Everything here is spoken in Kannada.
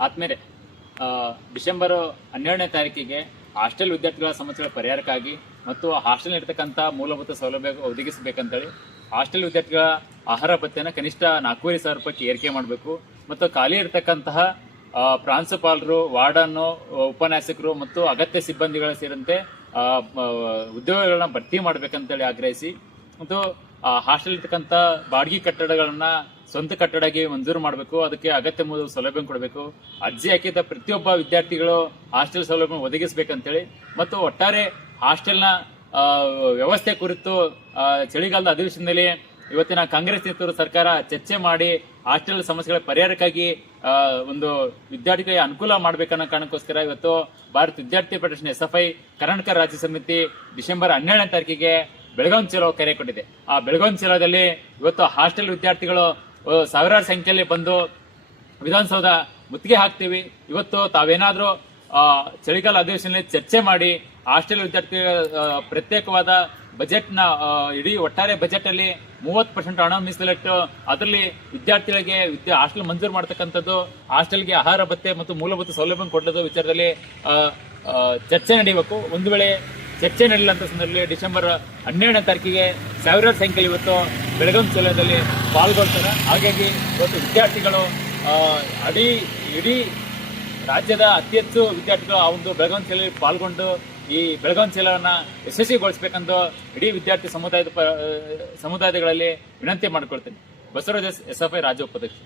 ಆದ್ಮೇಲೆ ಆ, ಡಿಸೆಂಬರ್ ಹನ್ನೆರಡನೇ ತಾರೀಕಿಗೆ ಹಾಸ್ಟೆಲ್ ವಿದ್ಯಾರ್ಥಿಗಳ ಸಮಸ್ಯೆಗಳ ಪರಿಹಾರಕ್ಕಾಗಿ ಮತ್ತು ಹಾಸ್ಟೆಲ್ ಇರ್ತಕ್ಕಂಥ ಮೂಲಭೂತ ಸೌಲಭ್ಯ ಒದಗಿಸಬೇಕಂತೇಳಿ ಹಾಸ್ಟೆಲ್ ವಿದ್ಯಾರ್ಥಿಗಳ ಆಹಾರ ಭತ್ಯೆನ ಕನಿಷ್ಠ ನಾಲ್ಕೂವರೆ ಸಾವಿರ ರೂಪಾಯಿ ಏರಿಕೆ ಮಾಡಬೇಕು. ಮತ್ತು ಖಾಲಿ ಇರ್ತಕ್ಕಂತಹ ಪ್ರಾಂಶುಪಾಲರು ವಾರ್ಡನ್ನು ಉಪನ್ಯಾಸಕರು ಮತ್ತು ಅಗತ್ಯ ಸಿಬ್ಬಂದಿಗಳು ಸೇರಿದಂತೆ ಉದ್ಯೋಗಗಳನ್ನ ಭರ್ತಿ ಮಾಡಬೇಕಂತೇಳಿ ಆಗ್ರಹಿಸಿ ಮತ್ತು ಹಾಸ್ಟೆಲ್ ಇರ್ತಕ್ಕಂಥ ಬಾಡಿಗೆ ಕಟ್ಟಡಗಳನ್ನ ಸ್ವಂತ ಕಟ್ಟಡಕ್ಕೆ ಮಂಜೂರು ಮಾಡಬೇಕು ಅದಕ್ಕೆ ಅಗತ್ಯ ಮೂಲ ಸೌಲಭ್ಯ ಕೊಡಬೇಕು. ಅರ್ಜಿ ಹಾಕಿದ ಪ್ರತಿಯೊಬ್ಬ ವಿದ್ಯಾರ್ಥಿಗಳು ಹಾಸ್ಟೆಲ್ ಸೌಲಭ್ಯ ಒದಗಿಸಬೇಕಂತೇಳಿ ಮತ್ತು ಒಟ್ಟಾರೆ ಹಾಸ್ಟೆಲ್ನ ಆ, ವ್ಯವಸ್ಥೆ ಕುರಿತು ಆ, ಚಳಿಗಾಲದ ಅಧಿವೇಶನದಲ್ಲಿ ಇವತ್ತಿನ ಕಾಂಗ್ರೆಸ್ ನೇತೃತ್ವದ ಸರ್ಕಾರ ಚರ್ಚೆ ಮಾಡಿ ಹಾಸ್ಟೆಲ್ ಸಮಸ್ಯೆಗಳ ಪರಿಹಾರಕ್ಕಾಗಿ ಒಂದು ವಿದ್ಯಾರ್ಥಿಗಳಿಗೆ ಅನುಕೂಲ ಮಾಡಬೇಕನ್ನೋ ಕಾರಣಕ್ಕೋಸ್ಕರ ಇವತ್ತು Bharata Vidyarthi federation S F I Karnataka ರಾಜ್ಯ ಸಮಿತಿ ಡಿಸೆಂಬರ್ ಹನ್ನೆರಡನೇ ತಾರೀಕಿಗೆ ಬೆಳಗಾವಿ ಚೀರೋ ಕರೆ ಕೊಟ್ಟಿದೆ. ಆ ಬೆಳಗಾಂ ಚೀರೋದಲ್ಲಿ ಇವತ್ತು ಹಾಸ್ಟೆಲ್ ವಿದ್ಯಾರ್ಥಿಗಳು ಸಾವಿರಾರು ಸಂಖ್ಯೆಯಲ್ಲಿ ಬಂದು ವಿಧಾನಸೌಧ ಮುತ್ತಿಗೆ ಹಾಕ್ತೀವಿ. ಇವತ್ತು ತಾವೇನಾದರೂ ಚಳಿಗಾಲ ಅಧಿವೇಶನದಲ್ಲಿ ಚರ್ಚೆ ಮಾಡಿ ಹಾಸ್ಟೆಲ್ ವಿದ್ಯಾರ್ಥಿಗಳ ಪ್ರತ್ಯೇಕವಾದ ಬಜೆಟ್ನ ಇಡೀ ಒಟ್ಟಾರೆ ಬಜೆಟ್ ಅಲ್ಲಿ ಮೂವತ್ತು ಪರ್ಸೆಂಟ್ ಹಣ ಮೀಸಲಿಟ್ಟು ಅದರಲ್ಲಿ ವಿದ್ಯಾರ್ಥಿಗಳಿಗೆ ವಿದ್ಯಾ, ಹಾಸ್ಟೆಲ್ ಮಂಜೂರು ಮಾಡ್ತಕ್ಕಂಥದ್ದು, ಹಾಸ್ಟೆಲ್ಗೆ ಆಹಾರ, ಭತ್ತೆ ಮತ್ತು ಮೂಲಭೂತ ಸೌಲಭ್ಯ ಕೊಡೋದು ವಿಚಾರದಲ್ಲಿ ಚರ್ಚೆ ನಡೆಯಬೇಕು ಒಂದು ವೇಳೆ ಚರ್ಚೆ ನಡೆಯಲಂತ ಸಂದರ್ಭದಲ್ಲಿ ಡಿಸೆಂಬರ್ ಹನ್ನೆರಡನೇ ತಾರೀಕಿಗೆ ಸಾವಿರಾರು ಸಂಖ್ಯೆಯಲ್ಲಿ ಇವತ್ತು ಬೆಳಗಾಂ ಜಿಲ್ಲೆಯಲ್ಲಿ ಪಾಲ್ಗೊಳ್ತಾರೆ. ಹಾಗಾಗಿ ಇವತ್ತು ವಿದ್ಯಾರ್ಥಿಗಳು ಅಡಿ, ಇಡೀ ರಾಜ್ಯದ ಅತಿ ಹೆಚ್ಚು ವಿದ್ಯಾರ್ಥಿಗಳು ಆ ಒಂದು ಬೆಳಗಾಂ ಜಿಲ್ಲೆಯಲ್ಲಿ ಪಾಲ್ಗೊಂಡು ಈ ಬೆಳಗಾವಿ ಜಿಲ್ಲೆಯನ್ನ ಯಶಸ್ವಿಗೊಳಿಸಬೇಕೆಂದು ಇಡೀ ವಿದ್ಯಾರ್ಥಿ ಸಮುದಾಯದ ಸಮುದಾಯಗಳಲ್ಲಿ ವಿನಂತಿ ಮಾಡಿಕೊಳ್ತೇನೆ. ಬಸವರಾಜ ಎಸ್ ಎಫ್ ಐ ರಾಜ್ಯ ಉಪಾಧ್ಯಕ್ಷ.